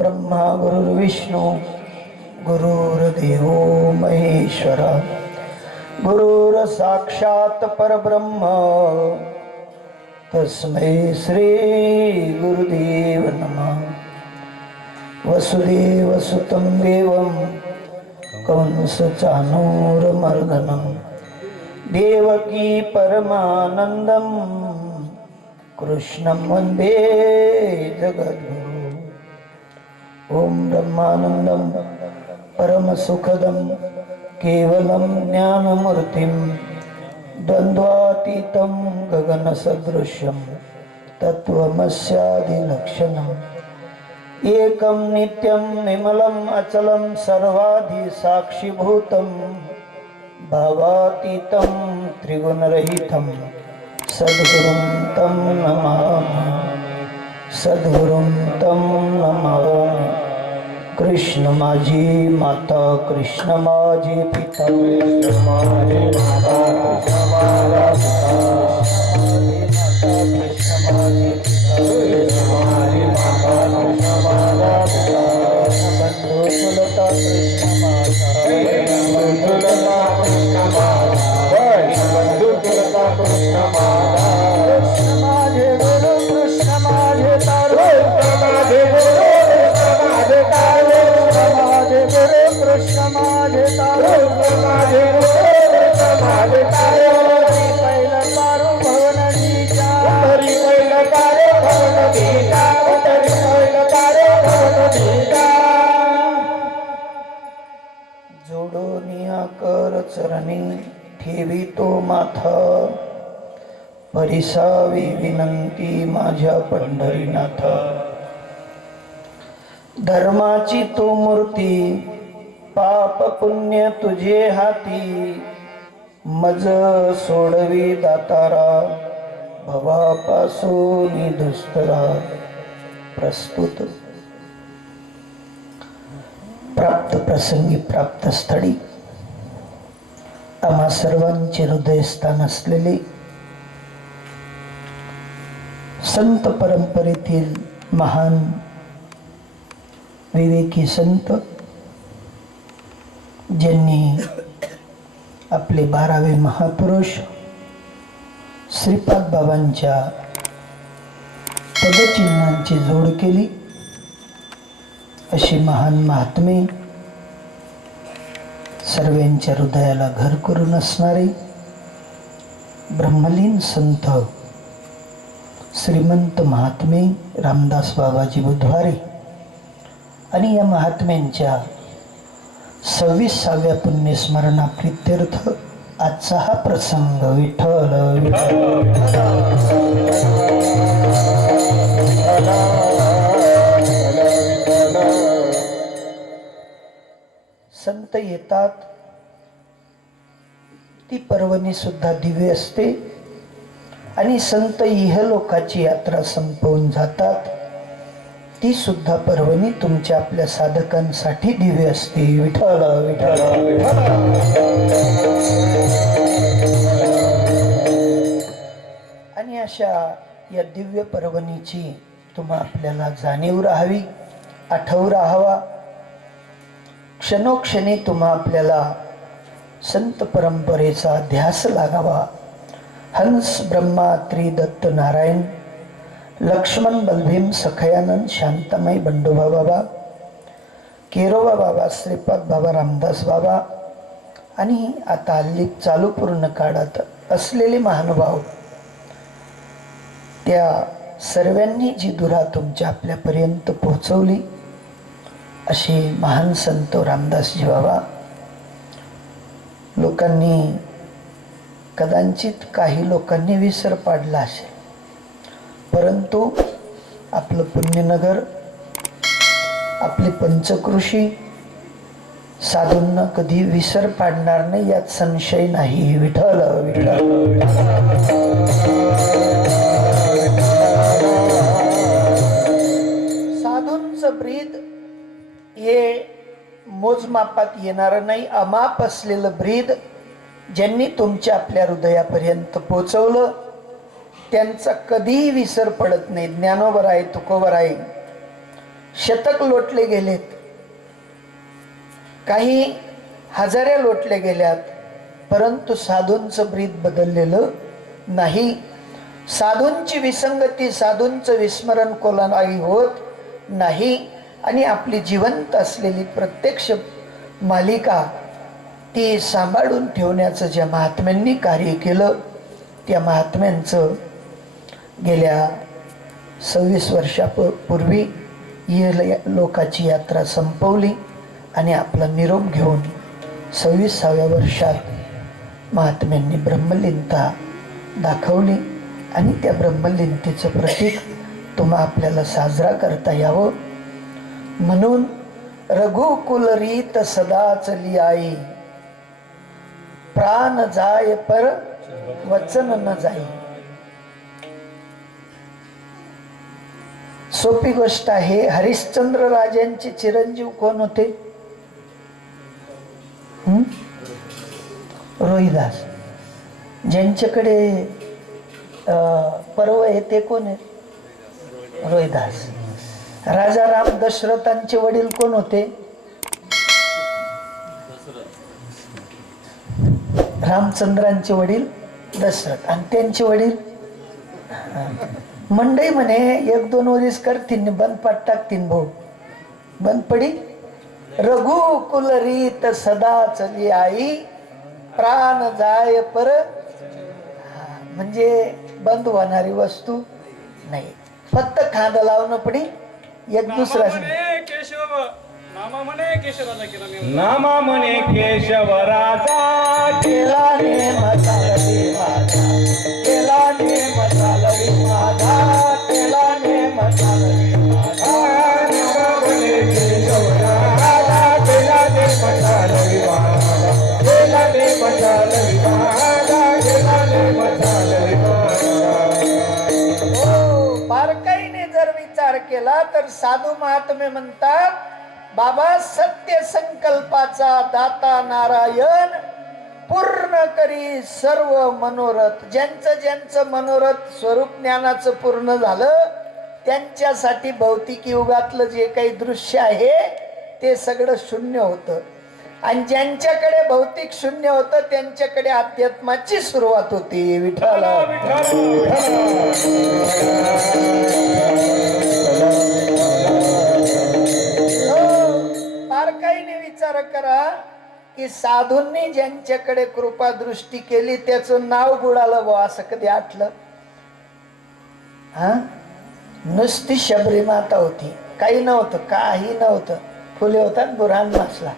ब्रह्मा गुरुर्विष्णू गुरुर्देव महेश्वर। गुरुर साक्षात परब्रह्म तस्मै श्री गुरुदेव नमः। वसुदेवसुतं देवं कंसचानूरमर्दनं। देवकी परमानन्दं कृष्णं वन्दे जगद्गुरु। ॐ ब्रह्मानन्दं परमसुखदं केवलं ज्ञानमूर्तिं द्वन्द्वातीतं गगनसदृशं तत्त्वमस्यादिलक्षणम्। एकं नित्यं विमलम् अचलं सर्वाधिसाक्षिभूतं भावातीतं त्रिगुणरहितं। सद्गुरुं तं नमामि। सद्गुरुं तं नमामि। कृष्ण माझी माता कृष्ण माझे पिता कृष्ण माझे माता कृष्ण माझा पिता. कर ठेवी तो माथा. परिसावी विनंती माझ्या पंढरीनाथ. धर्माची तू मूर्ती पाप पुण्य तुझे हाती. मज सोडवी दातारा भवापासून दुस्तरा प्रस्तुत. प्राप्त प्रसंगी प्राप्त स्थळी. आम्हा सर्वांचे हृदयस्थान असलेले संत परंपरेतील महान विवेकी संत ज्यांनी आपले बारावे महापुरुष श्रीपाद बाबांच्या पदचिन्हांची जोड केली अशी महान महात्मे सर्वांच्या हृदयाला घर करून असणारे ब्रह्मलीन संत श्रीमंत महात्मे रामदास बाबाजी बुधवारे आणि या महात्म्यांच्या सव्वीसाव्या पुण्यस्मरणा प्रित्यर्थ आजचा हा प्रसंग विठ्ठल विठ्ठल. संत येतात. ती पर्वणी सुद्धा दिव्य असते. आणि संत इहलोकाची यात्रा संपवून जातात. ती सुद्धा पर्वणी तुमच्या आपल्या साधकांसाठी दिव्य असते. विठ्ठल विठ्ठल. आणि अशा या दिव्य पर्वणीची तुम्हा आपल्याला जाणीव राहावी आठव राहावा. क्षणोक्षणी तुम्हा आपल्याला संत परंपरेचा ध्यास लागावा. हंस ब्रह्मा त्रिदत्त नारायण लक्ष्मण बलभीम सखयानंद शांतमय बंडोबा बाबा केरोबा बाबा श्रीपाद बाबा रामदास बाबा आणि आता हल्ली चालू पूर्ण काळात असलेले महानुभाव. त्या सर्वांनी जी दुरा तुमच्या आपल्यापर्यंत पोहोचवली असे महान संत रामदासजी बाबा लोकांनी कदाचित काही लोकांनी विसर पाडला असेल. परंतु आपलं पुण्यनगर आपली पंचकृषी साधूंना कधी विसर पाडणार नाही यात संशय नाही. विठल विठल साधूंचं ब्रीद हे मोजमापात येणारं नाही. अमाप असलेलं ब्रीद ज्यांनी तुमच्या आपल्या हृदयापर्यंत पोचवलं त्यांचा कधीही विसर पडत नाही. ज्ञानोवर आहे तुकोवर आहे. शतक लोटले गेलेत. काही हजाऱ्या लोटले गेल्यात परंतु साधूंचं ब्रीद बदललेलं नाही. साधूंची विसंगती साधूंचं विस्मरण कोला होत नाही. आणि आपली जिवंत असलेली प्रत्यक्ष मालिका ती सांभाळून ठेवण्याचं ज्या महात्म्यांनी कार्य केलं त्या महात्म्यांचं गेल्या सव्वीस वर्षापूर्वी ये लोकाची यात्रा संपवली आणि आपला निरोप घेऊन सव्वीसाव्या वर्षात महात्म्यांनी ब्रह्मलिंता दाखवली आणि त्या ब्रह्मलिंतेचं प्रतीक तुम्हा आपल्याला साजरा करता यावं. म्हणून रघुकुल रीत सदाच लियाई प्राण जाय पर वचन न जाई. सोपी गोष्ट आहे हरिश्चंद्र राजांचे चिरंजीव कोण होते? रोहिदास. ज्यांच्याकडे पर्व आहे ते कोण आहे? रोहिदास. राजा राम दशरथांचे वडील कोण होते? रामचंद्रांचे वडील दशरथ. आणि त्यांचे वडील? मंडई म्हणे एक दोन वरीस करतीन बंद पाट टाकतीन भाऊ बंद पडी? रघुकुल रीत सदा चली आई प्राण जाय पर. हा, म्हणजे बंद होणारी वस्तू नाही. फक्त खांदा लावणं पडी. एक दुसरा म्हणे केशव नामा म्हणे केशवाला केला मी नामा म्हणे केशवराजा केला ने मसालवी माझा. केला ने मसालवी केला तर साधू महात्मे म्हणतात बाबा सत्य संकल्पाचा दाता नारायण पूर्ण करी सर्व मनोरथ. ज्यांचं ज्यांचं मनोरथ स्वरूप ज्ञानाचं पूर्ण झालं त्यांच्यासाठी भौतिक युगातलं जे काही दृश्य आहे ते सगळं शून्य होतं. आणि ज्यांच्याकडे भौतिक शून्य होतं त्यांच्याकडे अध्यात्माची सुरुवात होती. विठ्ठला! हो, विचार करा की साधूंनी ज्यांच्याकडे कृपा दृष्टी केली त्याचं नाव बुडालं बुवा असं कधी आठलं हा? नुसती शबरी माता होती. काही नव्हतं काही नव्हतं. फुले होतात बुरहान मासला.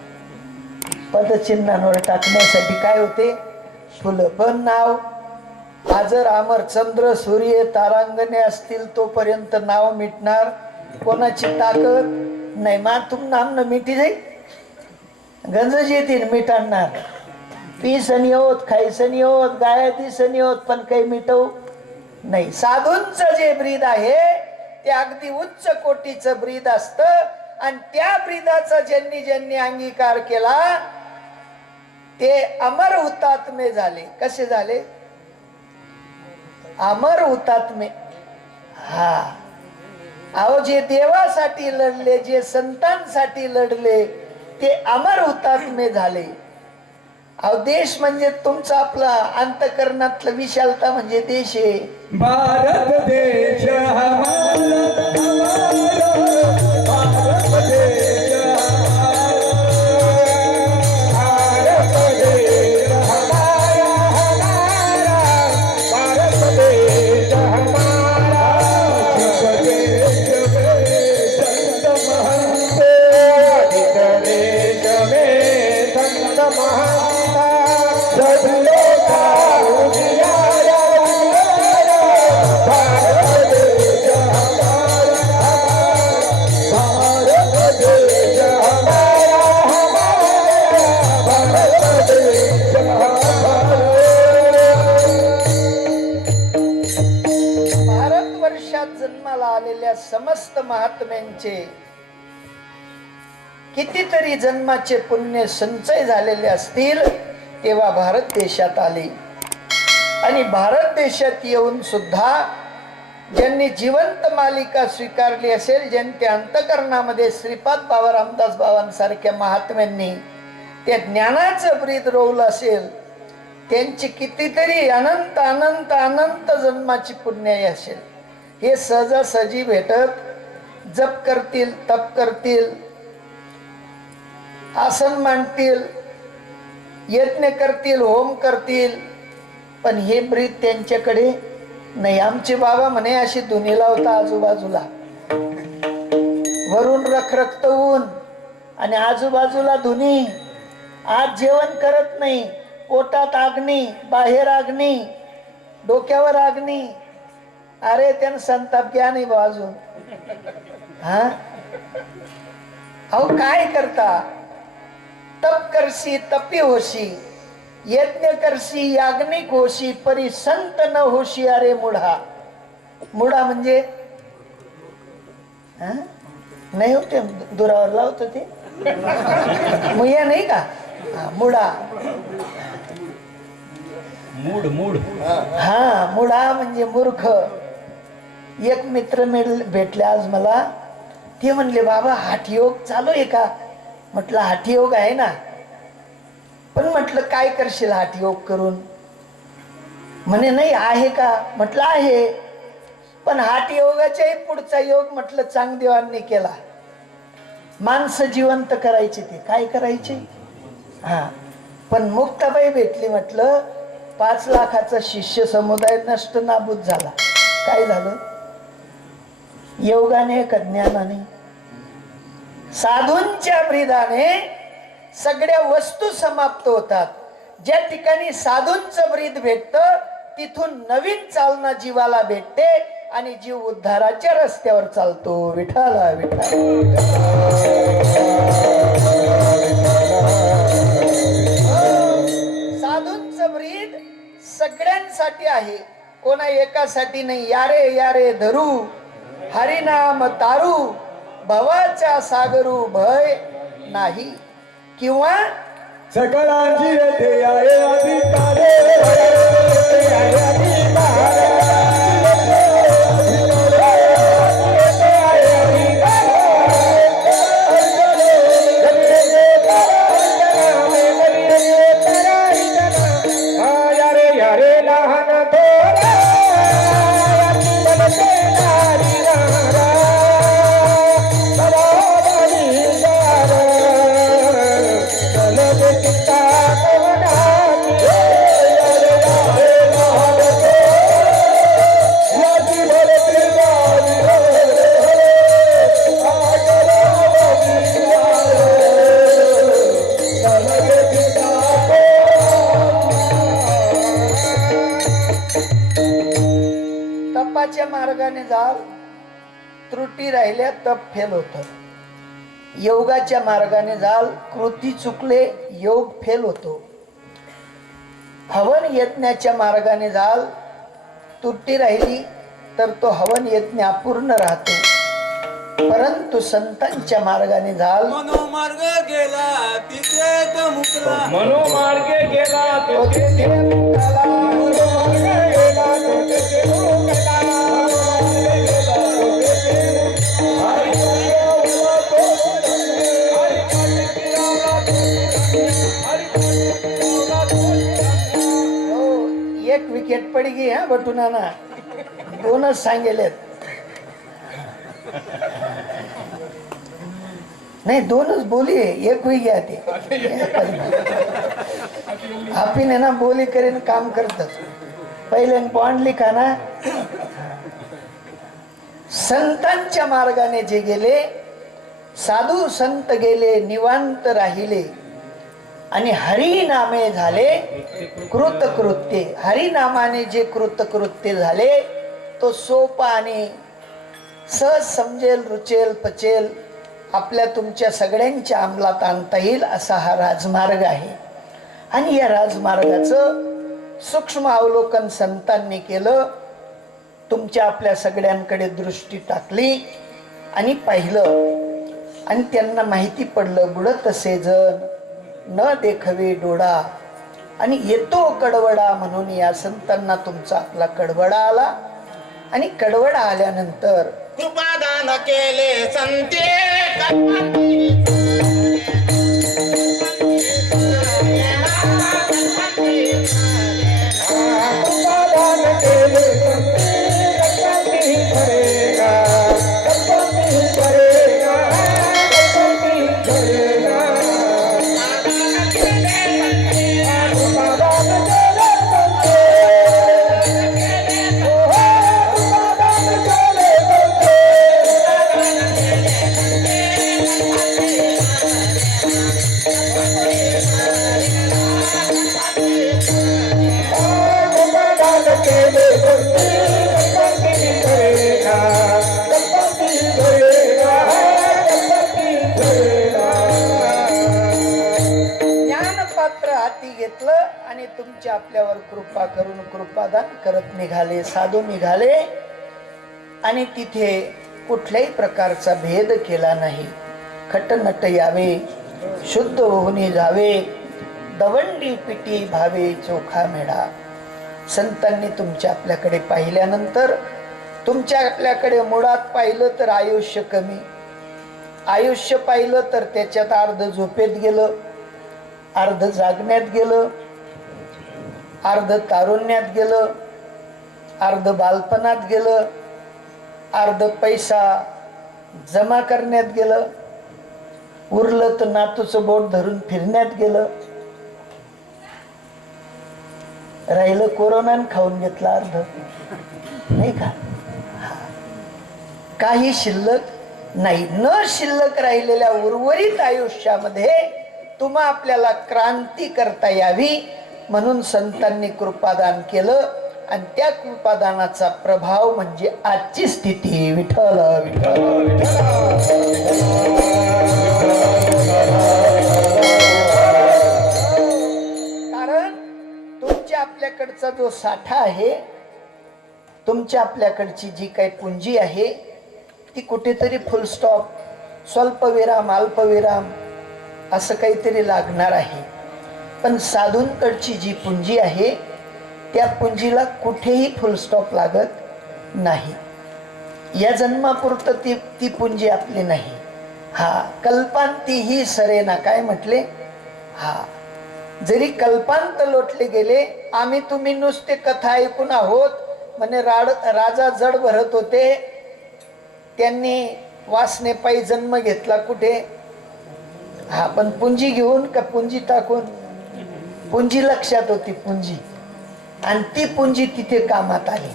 पदचिन्हांवर टाकण्यासाठी काय होते? फुलं. पण नाव आजर अमर चंद्र सूर्य तारांगणे असतील तोपर्यंत नाव मिटणार कोणाची ताकद? नाही मा तुम नाम न मिटी जाईल गंजच येतील पी पीसनी होत खायसन होत गाया सनी होत पण काही मिटवू नाही. साधूंचं जे ब्रीद आहे ते अगदी उच्च कोटीचं ब्रीद असत. आणि त्या ब्रीदाचा ज्यांनी ज्यांनी अंगीकार केला ते अमर हुतात्मे झाले. कसे झाले? अमर हुतात्मे. हा. अहो जे देवासाठी लढले जे संतांसाठी लढले ते अमर हुतात्मे झाले. अहो देश म्हणजे तुमचा आपला अंतकरणातलं विशालता म्हणजे देश आहे. भारत देश जन्माला आलेल्या समस्त महात्म्यांचे कितीतरी जन्माचे पुण्य संचय झालेले असतील तेव्हा भारत देशात आले. आणि भारत देशात येऊन सुद्धा ज्यांनी जिवंत मालिका स्वीकारली असेल ज्यांच्या अंतकरणामध्ये श्रीपाद बाबा रामदास बाबांसारख्या महात्म्यांनी त्या ज्ञानाचं ब्रीद रोवलं असेल त्यांची कितीतरी अनंत अनंत अनंत जन्माची पुण्याई असेल. हे सहजासहजी भेटत जप करतील तप करतील आसन मांडतील यज्ञ करतील होम करतील पण हे प्रीत त्यांच्याकडे नाही आमचे बाबा म्हणे अशी धुनी लावता आजूबाजूला. वरून रखरखत ऊन आणि आजूबाजूला धुनी. आज जेवण करत नाही पोटात आग्नी बाहेर आग्नी डोक्यावर आग्नी अरे त्यानं संताप घ्या नाही बा अजून. हा? अहो काय करता? तप करशी तपी होशी. यज्ञ करशी याज्ञिक होशी परी संत न होशी अरे मुढा. मुढा म्हणजे? हा? नाही होते दुरावर लावत ते. मुया नाही का? हा, मुडा मूड मूड. हा मुडा म्हणजे मूर्ख. एक मित्र मिळ भेटले आज मला. ते म्हणले बाबा हाठयोग चालू आहे का? म्हटलं हाठयोग आहे ना. पण म्हटलं काय करशील हाठयोग करून? म्हणे नाही आहे का? म्हटलं आहे. पण हाटयोगाच्याही पुढचा योग म्हटलं चांगदेवांनी केला. माणसं जिवंत करायची ते. काय करायचे? हा. पण मुक्ताबाई भेटली म्हटलं पाच लाखाचा शिष्य समुदाय नष्ट नाबूद झाला. काय झालं? योगाने का ज्ञानाने? साधूंच्या ब्रिदाने सगळ्या वस्तू समाप्त होतात. ज्या ठिकाणी साधूंचं ब्रीद भेटत तिथून नवीन चालना जीवाला भेटते आणि जीव उद्धाराच्या रस्त्यावर चालतो. विठाला विठा साधूंचं ब्रीद सगळ्यांसाठी आहे. कोणा एकासाठी नाही. यारे यारे धरू. हरिनाम तारू. भवाच्या सागरू भय नाही. किंवा सकळांची येथे आहे अधिकारे मार्गाने जाल त्रुटी राहिल्या तप फेल होत. योगाच्या मार्गाने जाल कृती चुकले योग फेल होतो. हवन यज्ञाच्या मार्गाने जाल त्रुटी राहिली तर तो हवन यज्ञ अपूर्ण राहतो. परंतु संतांच्या मार्गाने जाल मनोमार्ग गेला तिथे मनोमार्गे गेला एक विकेट पडी गी हा बटुनाना. दोनच सांगेलेत. नाही दोनच बोली एक होई घ्या ते. आपण आहे ना बोली करीन काम करतात. पहिले बॉन्ड लिखा ना. संतांच्या मार्गाने जे गेले साधू संत गेले निवांत राहिले. आणि हरिनामे झाले कृतकृत्य. हरिनामाने जे कृतकृत्य झाले तो सोपा आणि सहज समजेल रुचेल पचेल आपल्या तुमच्या सगळ्यांच्या अंमलात आणता येईल असा हा राजमार्ग आहे. आणि या राजमार्गाचं सूक्ष्म अवलोकन संतांनी केलं तुमच्या आपल्या सगळ्यांकडे दृष्टी टाकली आणि पाहिलं. आणि त्यांना माहिती पडलं बुडत असे जण. न देखवे डोळा. आणि येतो कडवडा म्हणून या संतांना तुमचा आपला कडवडा आला. आणि कडवड आल्यानंतर कृपादान केले संते साधू निघाले आणि तिथे कुठल्याही प्रकारचा भेद केला नाही. खटनट यावे शुद्ध होणे जावे दवंडी पिटी भावे चोखा मेढा. संतांनी तुमच्या आपल्याकडे पाहिल्यानंतर तुमच्या आपल्याकडे मुळात पाहिलं तर आयुष्य कमी. आयुष्य पाहिलं तर त्याच्यात अर्ध झोपेत गेलं अर्ध जागण्यात गेलं अर्ध तारुण्यात गेलं अर्ध बालपणात गेलं अर्ध पैसा जमा करण्यात गेलं उरलं तर नातूचं बोट धरून फिरण्यात गेलं. राहिलं कोरोनानं खाऊन घेतलं अर्ध. नाही का? काही शिल्लक नाही. न शिल्लक राहिलेल्या उर्वरित आयुष्यामध्ये तुम्हा आपल्याला क्रांती करता यावी म्हणून संतांनी कृपादान केलं. आणि त्या कृपादानाचा प्रभाव म्हणजे आजची स्थिती विठ्ठल विठ्ठल. कारण तुमच्या आपल्याकडचा जो साठा आहे तुमच्या आपल्याकडची जी काही पुंजी आहे ती कुठेतरी फुल स्टॉप स्वल्पविराम अल्पविराम असं काहीतरी लागणार आहे. पण साधूंकडची जी पुंजी आहे त्या पुंजीला कुठेही फुल स्टॉप लागत नाही. या जन्मापुरतं ती ती पुंजी आपली नाही. हा कल्पांती ही सरेना काय म्हटले? हा जरी कल्पांत लोटले गेले आम्ही तुम्ही नुसते कथा ऐकून आहोत म्हणे राड राजा जड भरत होते. त्यांनी वासने पायी जन्म घेतला कुठे? हा पण पुंजी घेऊन का पुंजी टाकून? पुंजी लक्षात होती पुंजी. आणि ती पुंजी तिथे कामात आली.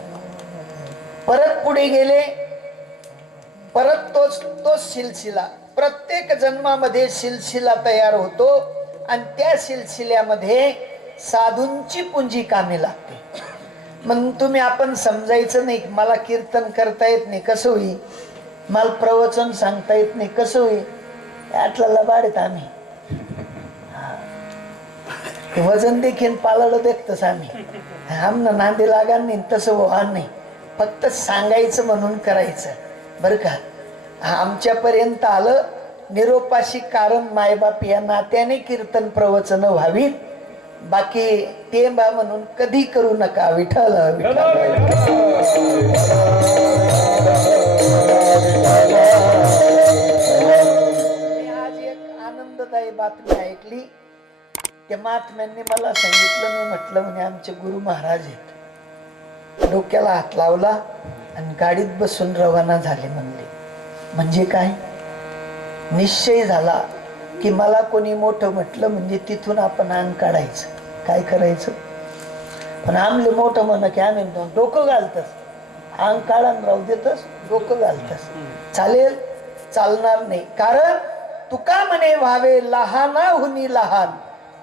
परत पुढे गेले. परत तोच तोच सिलसिला. प्रत्येक जन्मामध्ये सिलसिला तयार होतो आणि त्या सिलसिल्यामध्ये साधूंची पुंजी कामे लागते. मग तुम्ही आपण समजायचं नाही मला कीर्तन करता येत नाही कसं होईल? मला प्रवचन सांगता येत नाही कसं होईल? लबाड आहेत आम्ही. वजन देखील पाललं देखतच आम्ही. आमनं नांदी लागा नाही तसं व्हान नाही. फक्त सांगायचं म्हणून करायचं. बरं का? आमच्यापर्यंत आलं निरोपाशी कारण मायबाप या नात्याने कीर्तन प्रवचन व्हावीत बाकी ते बा म्हणून कधी करू नका विठल मी आज एक आनंददायी बातमी ऐकली. त्या महात्म्यांनी मला सांगितलं मी म्हटलं म्हणे आमचे गुरु महाराज आहेत. डोक्याला हात लावला आणि गाडीत बसून रवाना झाले म्हणले. म्हणजे काय? निश्चय झाला की मला कोणी मोठं म्हटलं म्हणजे तिथून आपण अंग काढायचं. काय करायचं? पण आमले मोठं म्हण की आम्ही डोकं घालतस. अंग काढान राहू देतस डोकं घालतस. चालेल? चालणार नाही. कारण तुका म्हणे व्हावे लहाना हुनी लहान.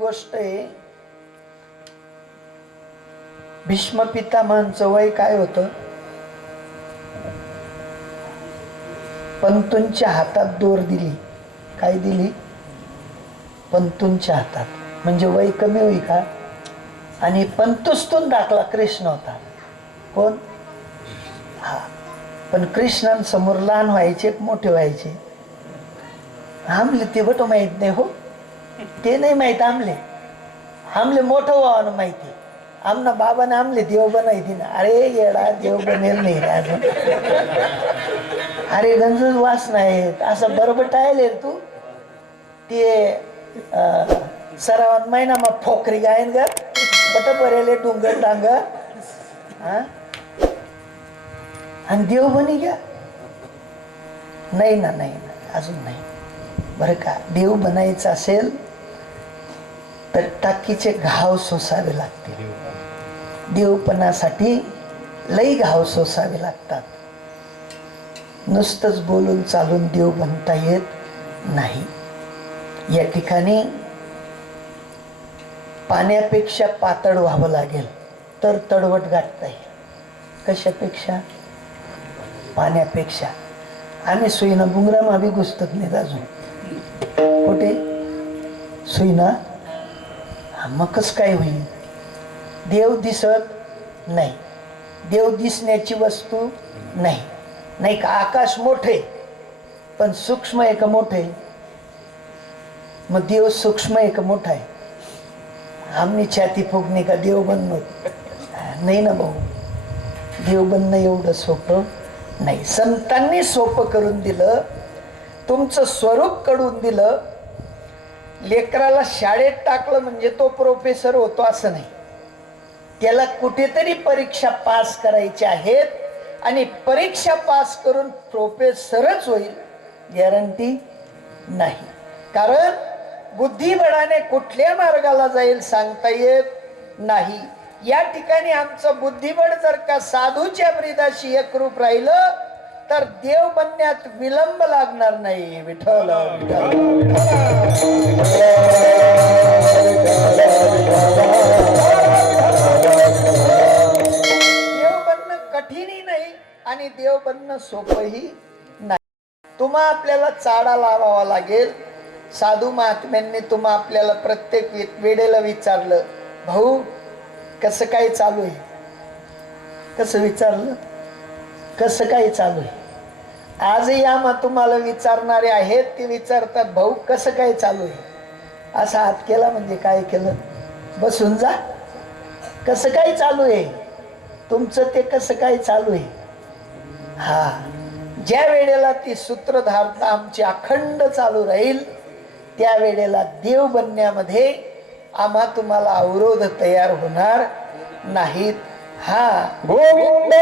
गोष्ट आहे भीष्म पितामहांचं वय काय होतं? पंतूंच्या हातात दोर दिली. काय दिली? पंतूंच्या हातात. म्हणजे वय कमी होई का? आणि पंतुस्तून दाखला कृष्ण होता. कोण? हा. पण कृष्णांसमोर लहान व्हायचे मोठे व्हायचे. आमले ते बट माहीत नाही हो. ते नाही माहीत आमले. आमले मोठं व्हावं माहिती. आमना बाबाने आमले देव बनायती ना. अरे येडा देव बनेल नाही रे अजून. अरे गंजूज वास नाही. असं बरोबर टाळले तू. ते अं, सरावान महिना मग फोकरी गायन ग बट बरेले डोंगर. डांग हा? आणि देव बनी ग नाही ना नाही ना. अजून नाही. बरं का? देव बनायचं असेल तर टाकीचे घाव सोसावे लागतील. देवपणासाठी लई घाव सोसावे लागतात. नुसतंच बोलून चालून देव बनता येत नाही. या ठिकाणी पाण्यापेक्षा पातळ व्हावं लागेल तर तडवट गाठता येईल. कशापेक्षा? पाण्यापेक्षा. आम्ही सुईना बुंगरा मावी घुसतत नाही अजून. कुठे? सुईना? मग कसं काय होईल? देव दिसत नाही. देव दिसण्याची वस्तू नाही. नाही का? आकाश मोठे पण सूक्ष्म आहे का मोठे. मग देव सूक्ष्म आहे का मोठा आहे. आम्ही छाती फुगणे का देव बनलो? नाही ना भाऊ. देव बनणं एवढं सोपं नाही. संतांनी सोपं करून दिलं तुमचं स्वरूपकडून दिलं लेकराला शाळेत टाकलं म्हणजे तो प्रोफेसर होतो असं नाही. त्याला कुठेतरी परीक्षा पास करायच्या आहेत आणि परीक्षा पास करून प्रोफेसरच होईल गॅरंटी नाही. कारण बुद्धिबळाने कुठल्या मार्गाला जाईल सांगता येत नाही. या ठिकाणी आमचं बुद्धिबळ जर का साधूच्या ब्रिदाशी एकरूप राहिलं तर देव बनण्यात विलंब लागणार नाही विठ्ठल देव बनणं कठीणही नाही आणि देव बनणं सोपंही नाही. तुम्हा आपल्याला चाडा लावावा लागेल. साधू महात्म्यांनी तुम्हा आपल्याला प्रत्येक वेळेला विचारलं भाऊ कसं काय चालू आहे? कसं विचारलं? कसं काय चालू आहे? आजही आम्हा तुम्हाला विचारणारे आहेत ते विचारतात भाऊ कसं काय चालू आहे? असा हात केला म्हणजे काय केलं? बसून जा. कसं काय चालू आहे? तुमचं ते कसं काय चालू आहे? हा. ज्या वेळेला ती सूत्रधारता आमची अखंड चालू राहील त्या वेळेला देव बनण्यामध्ये आम्हा तुम्हाला अवरोध तयार होणार नाहीत. हा. गोविंद